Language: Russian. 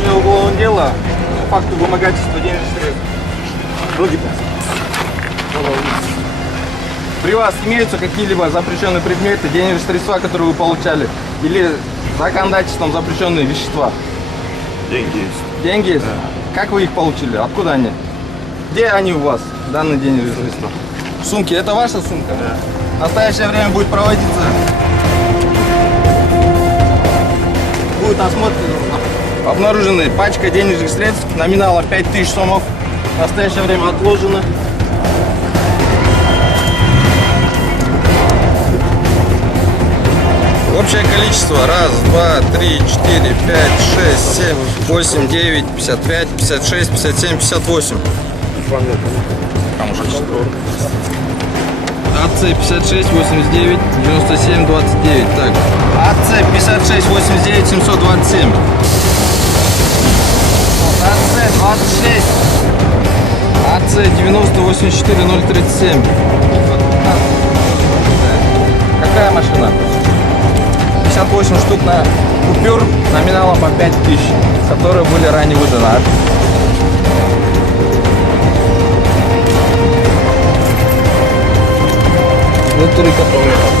возбуждено уголовное дело по факту вымогательства денежных средств. Другие. При вас имеются какие-либо запрещенные предметы, денежные средства, которые вы получали, или законодательством запрещенные вещества? Деньги есть. Деньги есть? Да. Как вы их получили? Откуда они? Где они у вас, данные денежные средства? В сумке. Это ваша сумка? Да. В настоящее время будет проводиться. Будет осмотр. Обнаружены пачка денежных средств номиналом 5000 сомов. В настоящее время отложено. Общее количество 1, 2, 3, 4, 5, 6, 7, 8, 9, 55, 56, 57, 58. АЦ 56, 89, 97, 29. Так. АЦ 56, 89, 727. АЦ 26. АЦ 90, 84, 037. Какая машина? 58 штук на купюр номиналом по 5000, которые были ранее выданы. Внутри которого